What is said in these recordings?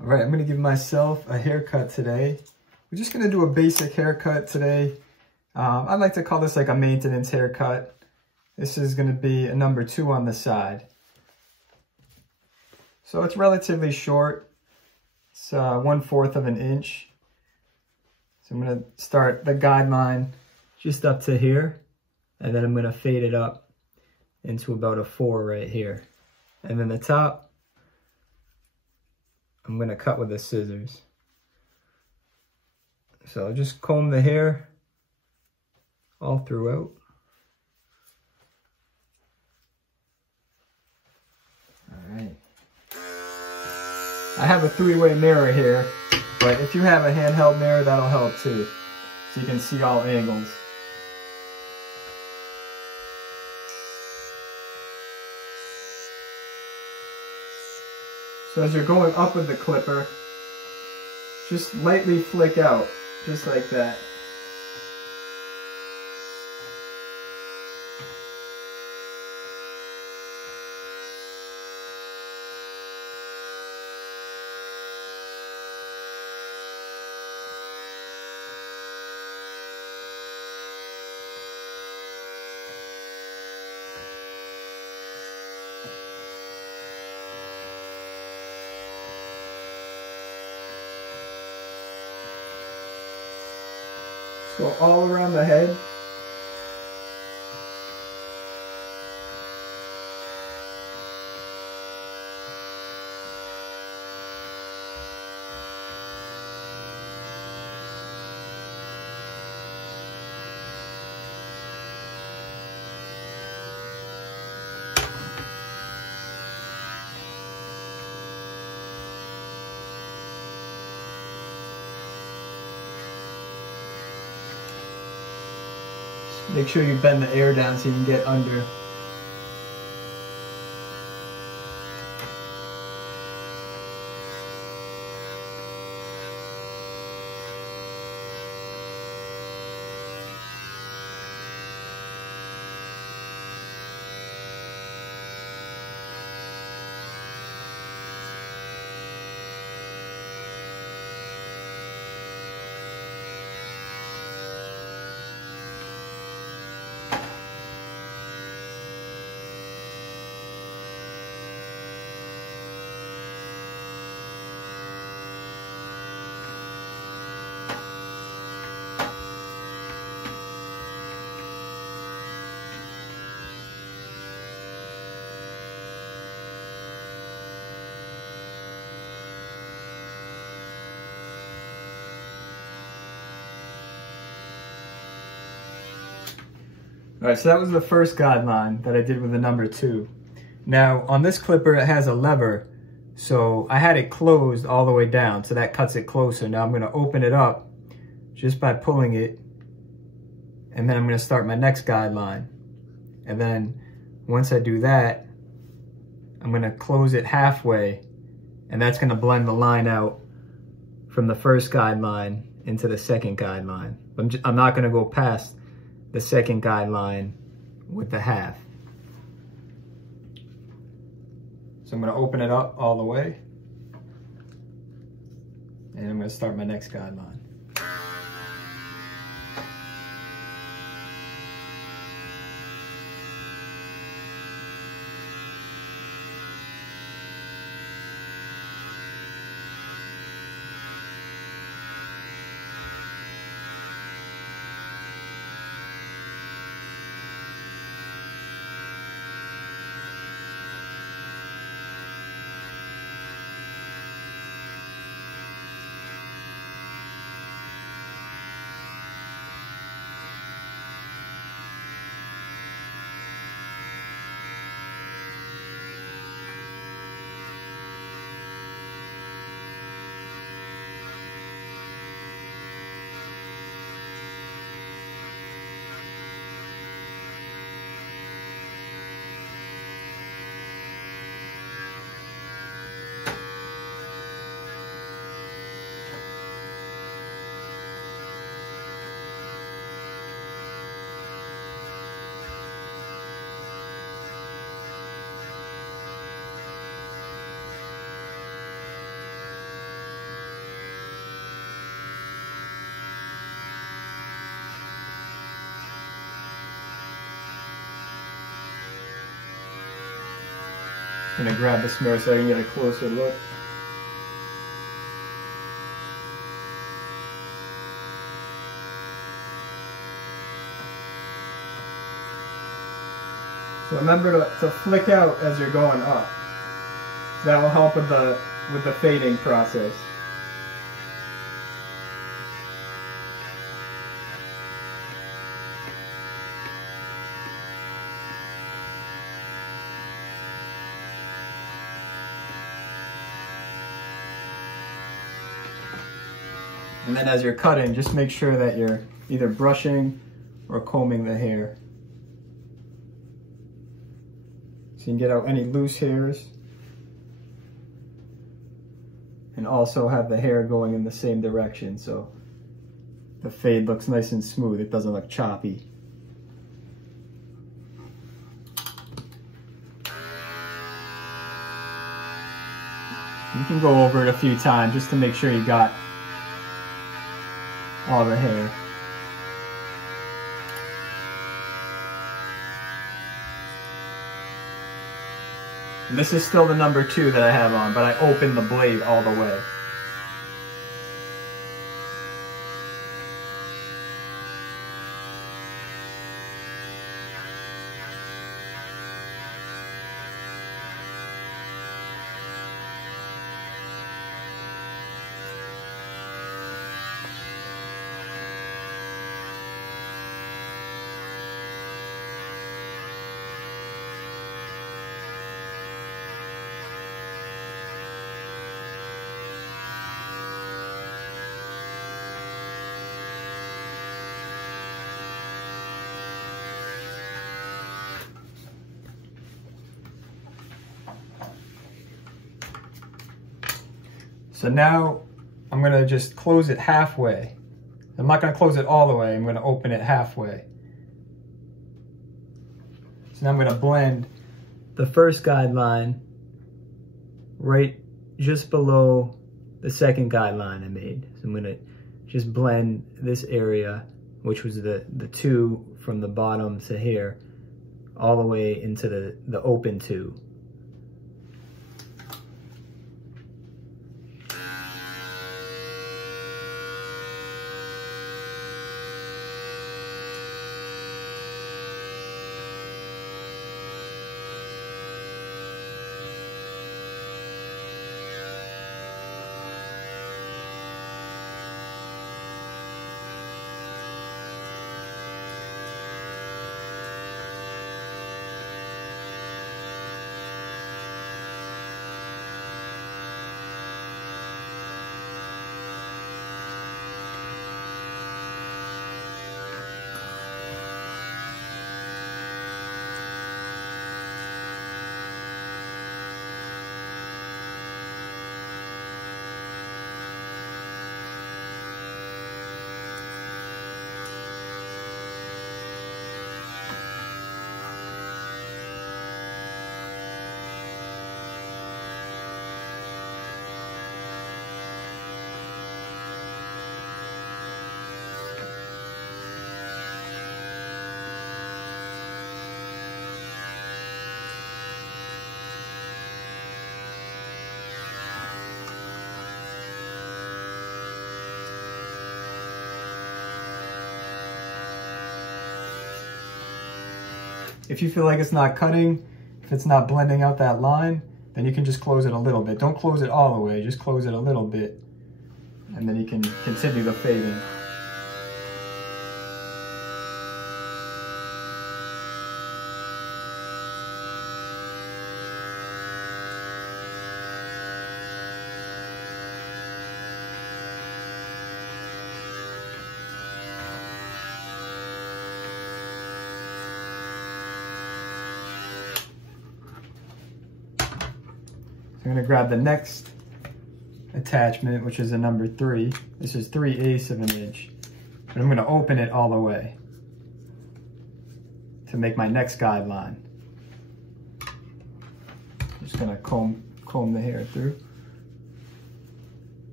All right, I'm gonna give myself a haircut today. We're just gonna do a basic haircut today. I like to call this like a maintenance haircut. This is gonna be a number 2 on the side. So it's relatively short. It's 1/4 of an inch. So I'm gonna start the guideline just up to here, and then I'm gonna fade it up into about a 4 right here. And then the top, I'm gonna cut with the scissors. So I'll just comb the hair all throughout. All right. I have a 3-way mirror here, but if you have a handheld mirror, that'll help too. So you can see all angles. So as you're going up with the clipper, just lightly flick out, just like that. So all around the head. Make sure you bend the air down so you can get under. All right, so that was the first guideline that I did with the number 2. Now, on this clipper, it has a lever, so I had it closed all the way down, so that cuts it closer. Now I'm gonna open it up just by pulling it, and then I'm gonna start my next guideline. And then once I do that, I'm gonna close it halfway, and that's gonna blend the line out from the first guideline into the second guideline. I'm not gonna go past the second guideline with the half. So I'm going to open it up all the way, and I'm going to start my next guideline. I'm gonna grab this mirror so I can get a closer look. So remember to flick out as you're going up. That will help with the fading process. And then as you're cutting, just make sure that you're either brushing or combing the hair. So you can get out any loose hairs. And also have the hair going in the same direction so the fade looks nice and smooth. It doesn't look choppy. You can go over it a few times just to make sure you got all the hair. And this is still the number 2 that I have on, but I opened the blade all the way. So now I'm gonna just close it halfway. I'm not gonna close it all the way, I'm gonna open it halfway. So now I'm gonna blend the first guideline right just below the second guideline I made. So I'm gonna just blend this area, which was the 2 from the bottom to here, all the way into the open 2. If you feel like it's not cutting, if it's not blending out that line, then you can just close it a little bit. Don't close it all the way, just close it a little bit. And then you can continue the fading. I'm going to grab the next attachment, which is a number 3. This is 3/8 of an inch. And I'm going to open it all the way to make my next guideline. Just going to comb the hair through.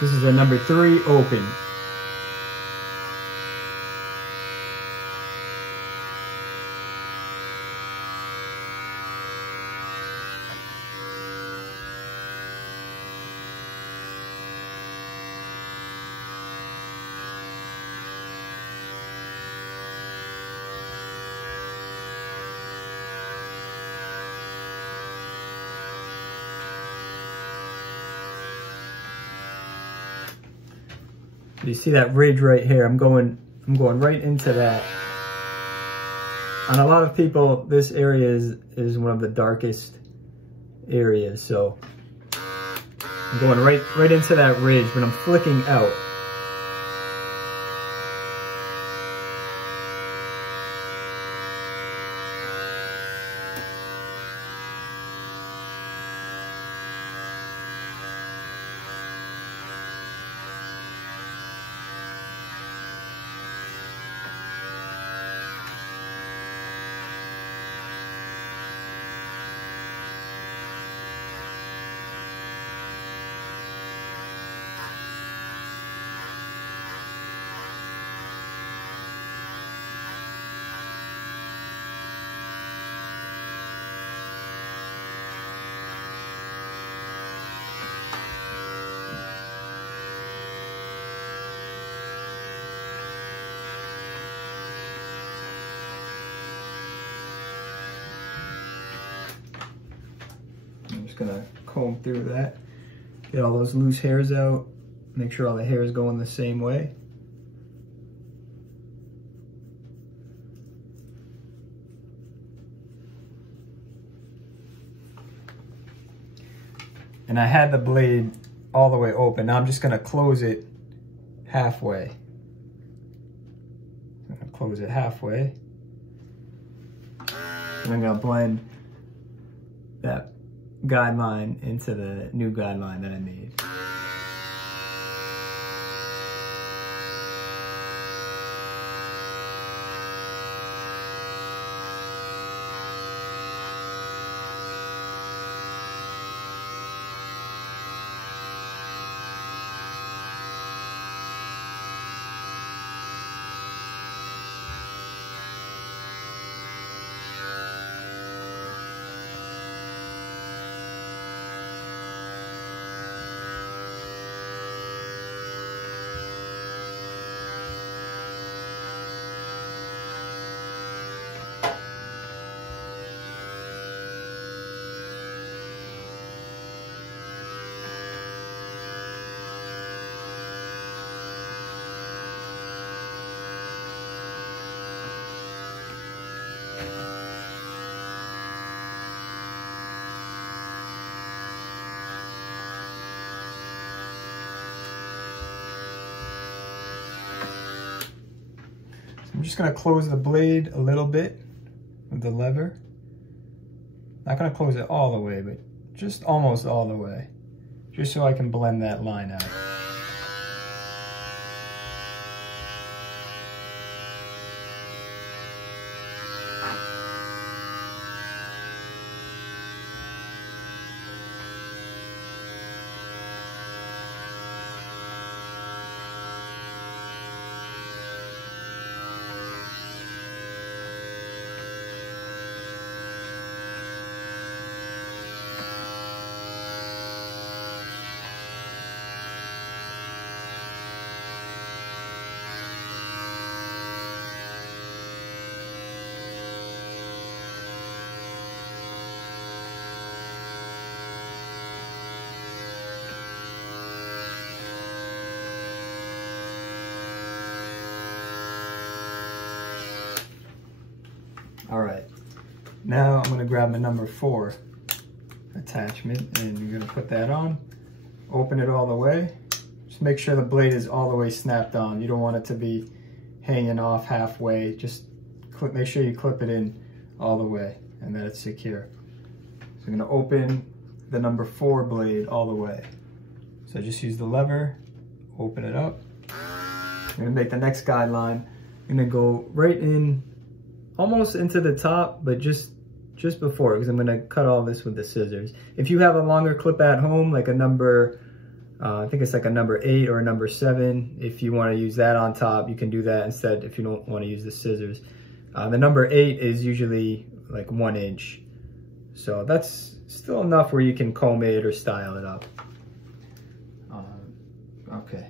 So this is a number 3 open. You see that ridge right here? I'm going right into that. On a lot of people, this area is one of the darkest areas, so I'm going right into that ridge, but I'm flicking out. I'm just gonna comb through that, get all those loose hairs out, make sure all the hair is going the same way. And I had the blade all the way open. Now I'm just gonna close it halfway. I'm gonna close it halfway. And I'm gonna blend that guideline into the new guideline that I made. I'm just gonna close the blade a little bit with the lever. Not gonna close it all the way, but just almost all the way, just so I can blend that line out. All right, now I'm gonna grab my number 4 attachment and you're gonna put that on, open it all the way. Just make sure the blade is all the way snapped on. You don't want it to be hanging off halfway. Just make sure you clip it in all the way and that it's secure. So I'm gonna open the number 4 blade all the way. So just use the lever, open it up. I'm gonna make the next guideline. I'm gonna go right in, almost into the top, but just before, because I'm gonna cut all this with the scissors. If you have a longer clip at home, like a number I think it's like a number 8 or a number 7. If you want to use that on top, you can do that instead if you don't want to use the scissors. The number 8 is usually like 1 inch. So that's still enough where you can comb it or style it up. Okay.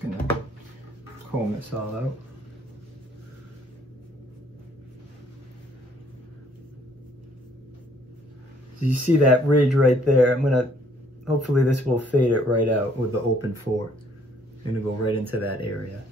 Gonna comb this all out. So you see that ridge right there. Hopefully this will fade it right out with the open 4. I'm gonna go right into that area.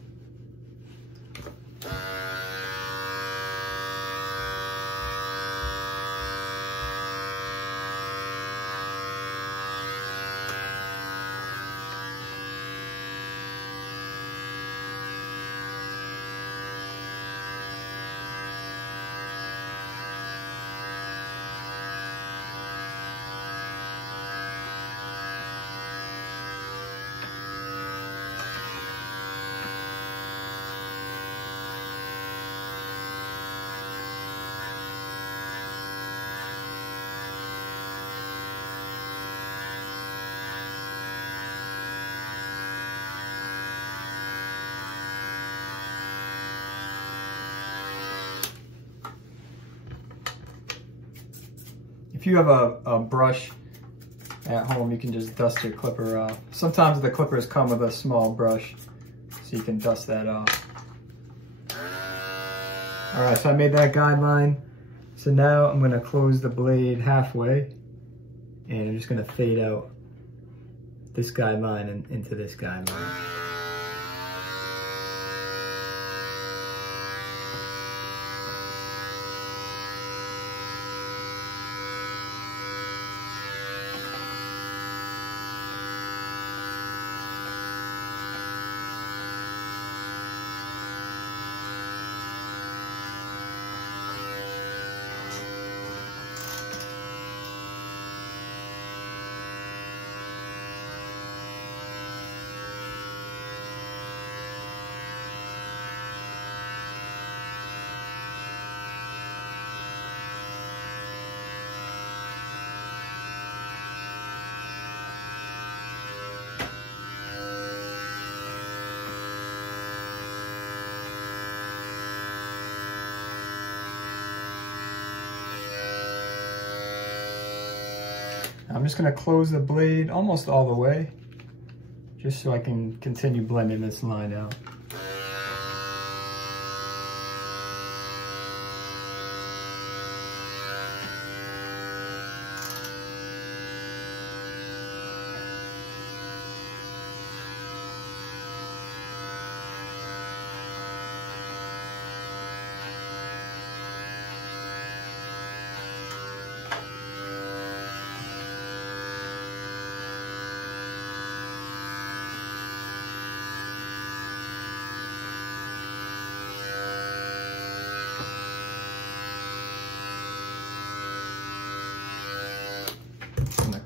If you have a brush at home, you can just dust your clipper off. Sometimes the clippers come with a small brush, so you can dust that off. All right, so I made that guideline. So now I'm gonna close the blade halfway, and I'm just gonna fade out this guideline and into this guideline. I'm just gonna close the blade almost all the way, just so I can continue blending this line out.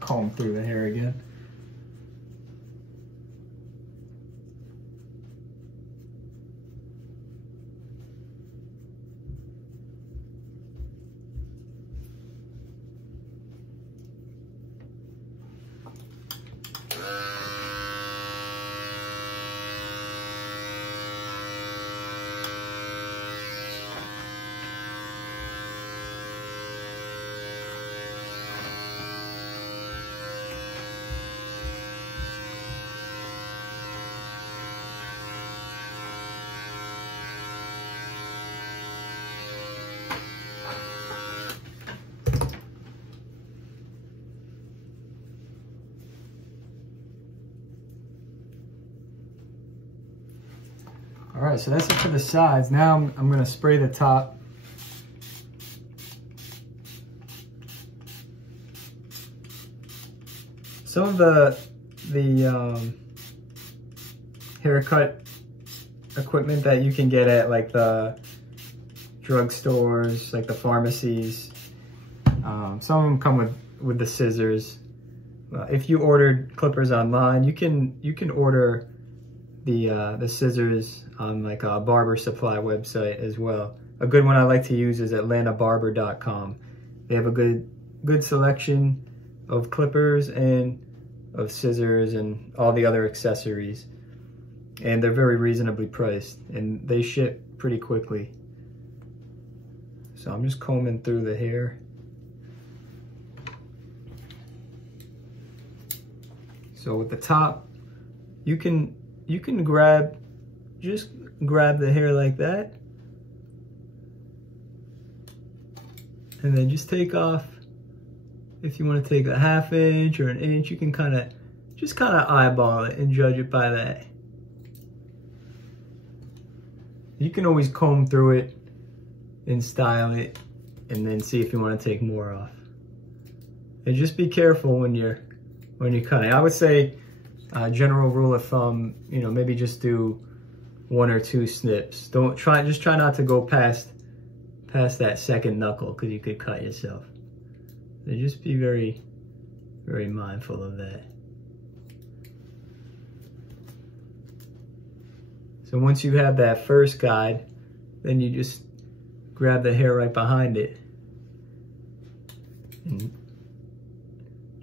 Comb through the hair again. All right, so that's it for the sides. Now I'm gonna spray the top. Some of the haircut equipment that you can get at like the drugstores, like the pharmacies. Some of them come with the scissors. If you ordered clippers online, you can order the scissors on like a Barber Supply website as well. A good one I like to use is atlantabarber.com. They have a good selection of clippers and of scissors and all the other accessories. And they're very reasonably priced and they ship pretty quickly. So I'm just combing through the hair. So with the top, you can just grab the hair like that. And then just take off. If you want to take a 1/2 inch or an inch, you can just kind of eyeball it and judge it by that. You can always comb through it and style it and then see if you want to take more off. And just be careful when you're cutting. I would say general rule of thumb, you know, maybe just do 1 or 2 snips. Just try not to go past that second knuckle because you could cut yourself. So just be very, very mindful of that. So once you have that first guide, then you just grab the hair right behind it and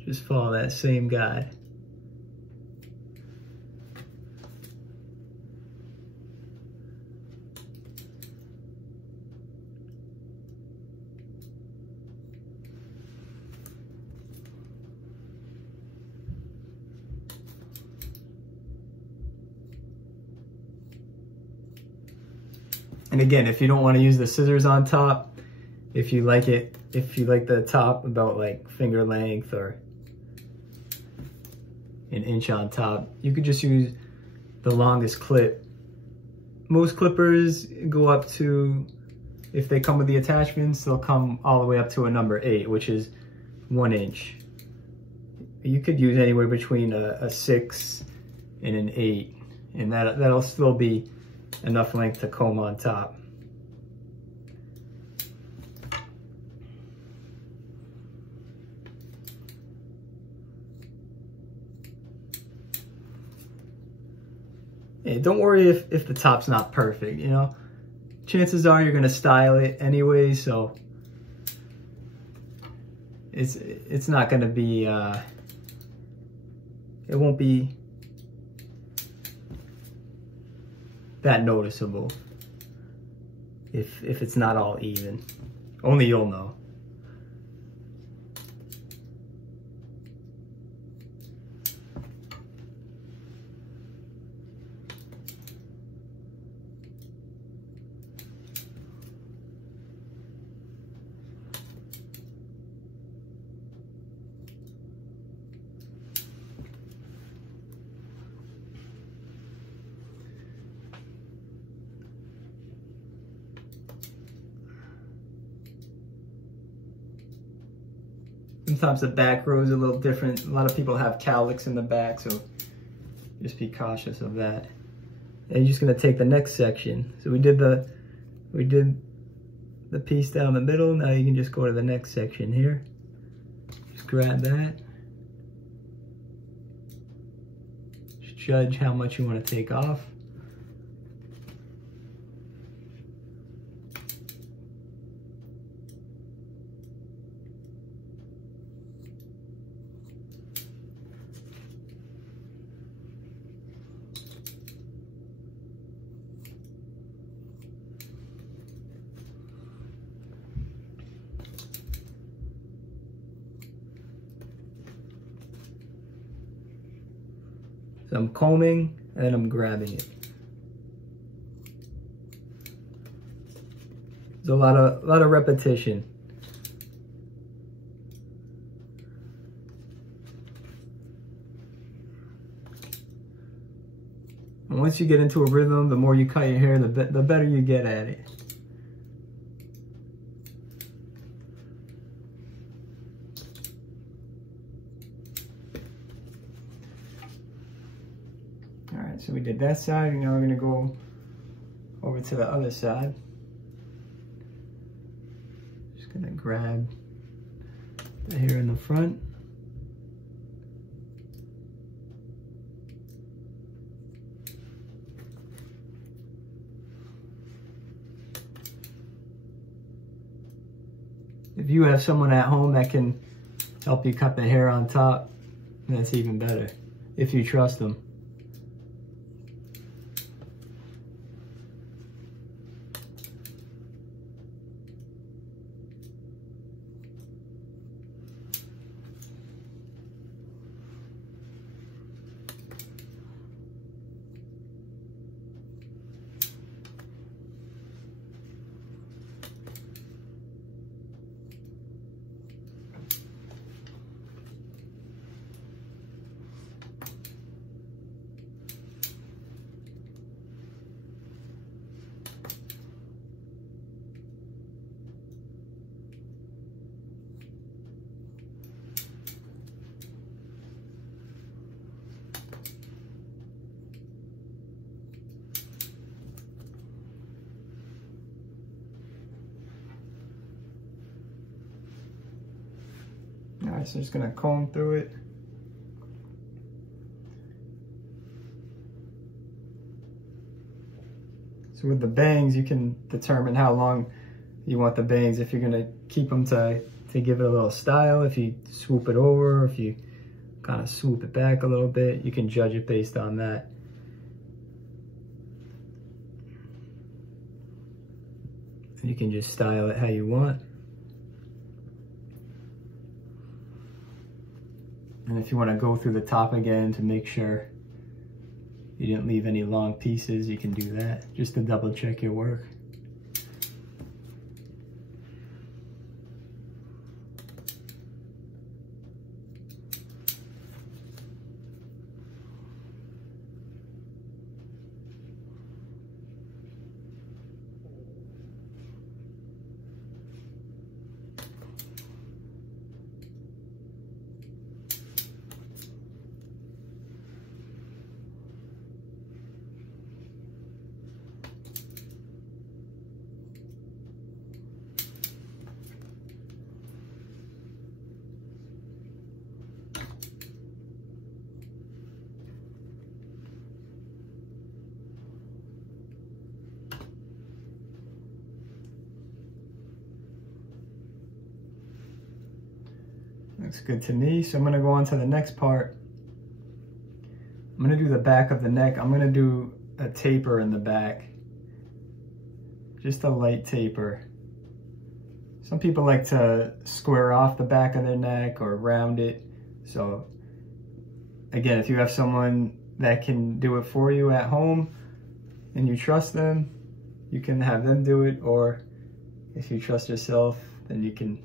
just follow that same guide. And again, if you don't want to use the scissors on top, if you like the top about like finger length or an inch on top, you could just use the longest clip. Most clippers go up to, if they come with the attachments, they'll come all the way up to a number 8, which is 1 inch. You could use anywhere between a 6 and an 8, and that'll still be enough length to comb on top. Hey, don't worry if the top's not perfect, you know. Chances are you're gonna style it anyway, so it's not gonna be it won't be that noticeable if it's not all even. Only you'll know. Sometimes the back row is a little different. A lot of people have cowlicks in the back, so just be cautious of that. And you're just gonna take the next section. So we did the piece down the middle. Now you can just go to the next section here. Just grab that. Just judge how much you want to take off. So I'm combing and then I'm grabbing it. There's a lot of repetition. And once you get into a rhythm, the more you cut your hair, the better you get at it. Alright, so we did that side, and now we're going to go over to the other side. Just gonna grab the hair in the front. If you have someone at home that can help you cut the hair on top, that's even better, if you trust them. All right, so I'm just gonna comb through it. So with the bangs, you can determine how long you want the bangs. If you're gonna keep them to give it a little style, if you swoop it over, if you kind of swoop it back a little bit, you can judge it based on that. You can just style it how you want. And if you want to go through the top again to make sure you didn't leave any long pieces, you can do that, just to double check your work. Looks good to me. So I'm gonna go on to the next part. I'm gonna do the back of the neck. I'm gonna do a taper in the back. Just a light taper. Some people like to square off the back of their neck or round it. So again, if you have someone that can do it for you at home and you trust them, you can have them do it. Or if you trust yourself, then you can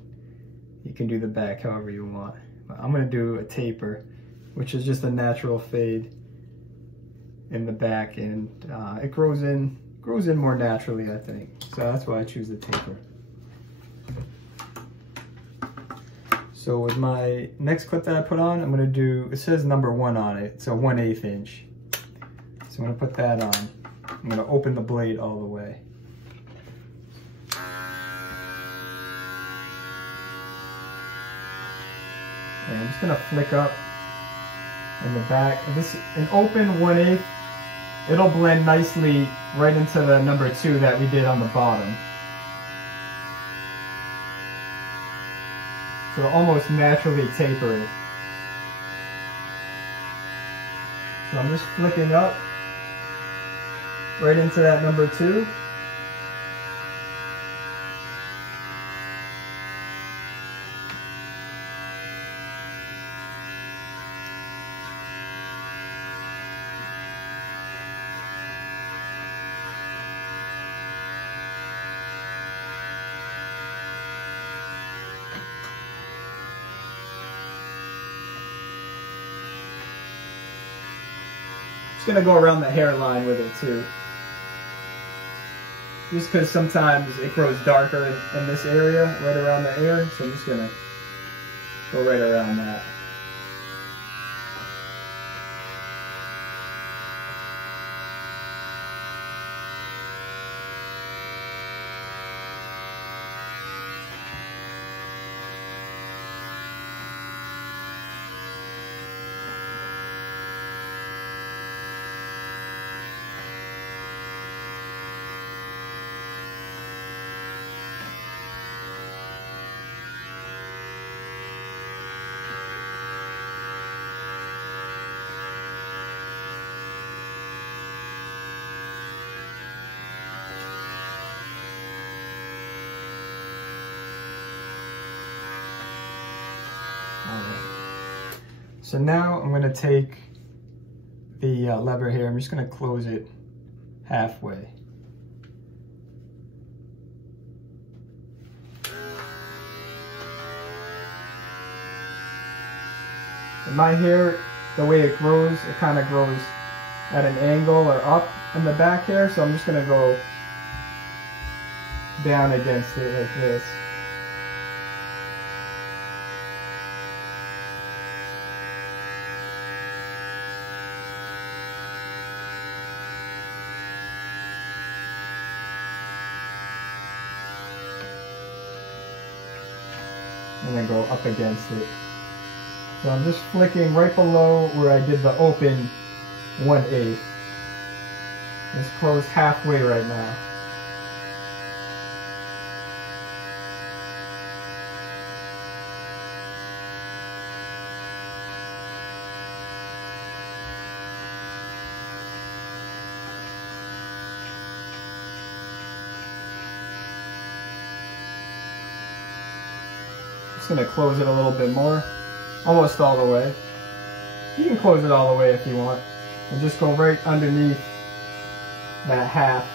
do the back however you want. But I'm gonna do a taper, which is just a natural fade in the back, and it grows in more naturally, I think. So that's why I choose the taper. So with my next clip that I put on, I'm gonna do, it says number 1 on it, so 1/8 inch. So I'm gonna put that on. I'm gonna open the blade all the way. And I'm just gonna flick up in the back. An open 1/8, it'll blend nicely right into the number 2 that we did on the bottom. So it'll almost naturally taper it. So I'm just flicking up right into that number 2. Just gonna go around the hairline with it too. Just because sometimes it grows darker in this area, right around the ear, so I'm just gonna go right around that. So now I'm going to take the lever here. I'm just going to close it halfway. And my hair, the way it grows, it kind of grows at an angle or up in the back here. So I'm just going to go down against it like this. And then go up against it. So I'm just flicking right below where I did the open 1/8. It's closed halfway right now. Just going to close it a little bit more, almost all the way. You can close it all the way if you want, and just go right underneath that half.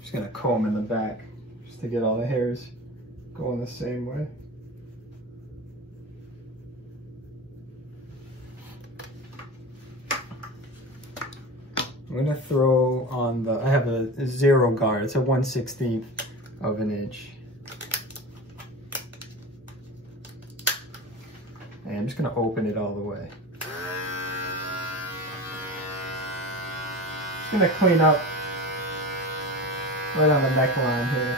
Just gonna comb in the back just to get all the hairs going the same way. I'm gonna throw on the, I have a 0 guard, it's a 1/16 of an inch. And I'm just gonna open it all the way. Just gonna clean up right on the neckline here.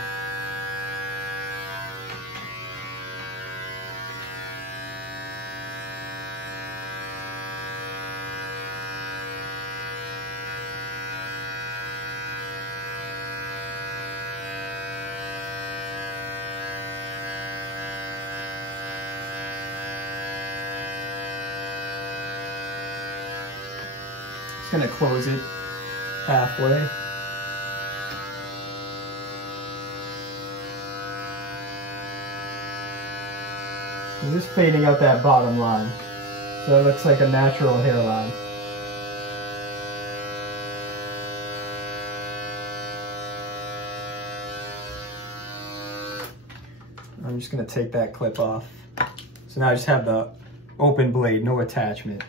Just gonna close it halfway. I'm just fading out that bottom line so it looks like a natural hairline. I'm just going to take that clip off. So now I just have the open blade, no attachment.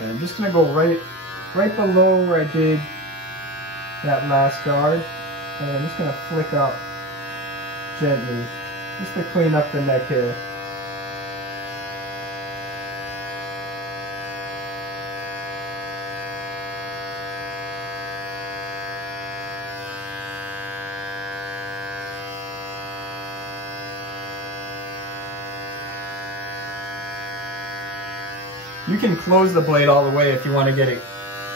And I'm just gonna go right below where I did that last guard, and I'm just gonna flick up gently, just to clean up the neck hair. You can close the blade all the way if you want to get it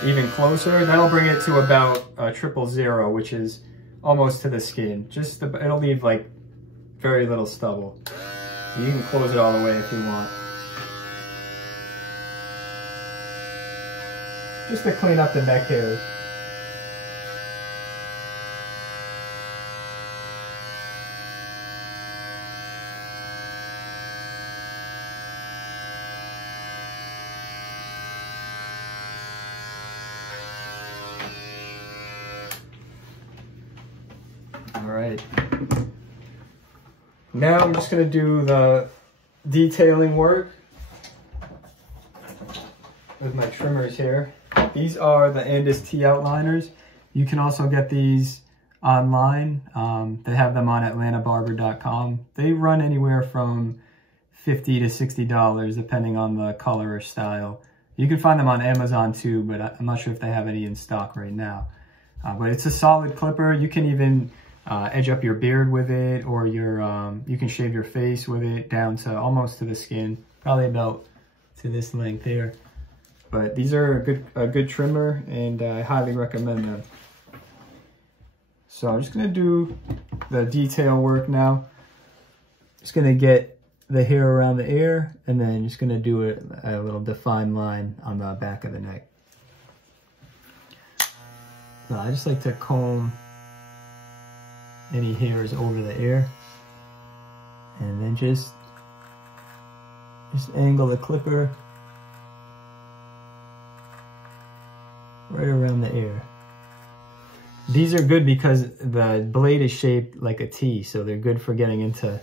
even closer. That'll bring it to about 000, which is almost to the skin. It'll leave like very little stubble. You can close it all the way if you want. Just to clean up the neck hairs. All right. Now I'm just going to do the detailing work with my trimmers here. These are the Andis T outliners. You can also get these online. They have them on atlantabarber.com. They run anywhere from $50 to $60 depending on the color or style. You can find them on Amazon too, but I'm not sure if they have any in stock right now. But it's a solid clipper. You can even edge up your beard with it, or you can shave your face with it down to almost to the skin, probably about to this length here. But these are a good trimmer, and I highly recommend them. So I'm just gonna do the detail work now. Just gonna get the hair around the ear, and then just gonna do a little defined line on the back of the neck. So I just like to comb any hairs over the ear, and then just angle the clipper right around the ear. These are good because the blade is shaped like a T, so they're good for getting into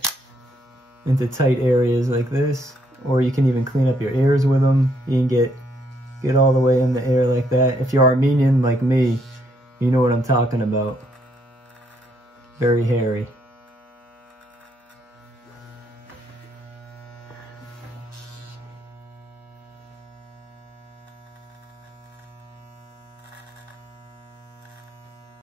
tight areas like this. Or you can even clean up your ears with them. You can get all the way in the ear like that. If you're Armenian like me, you know what I'm talking about. Very hairy.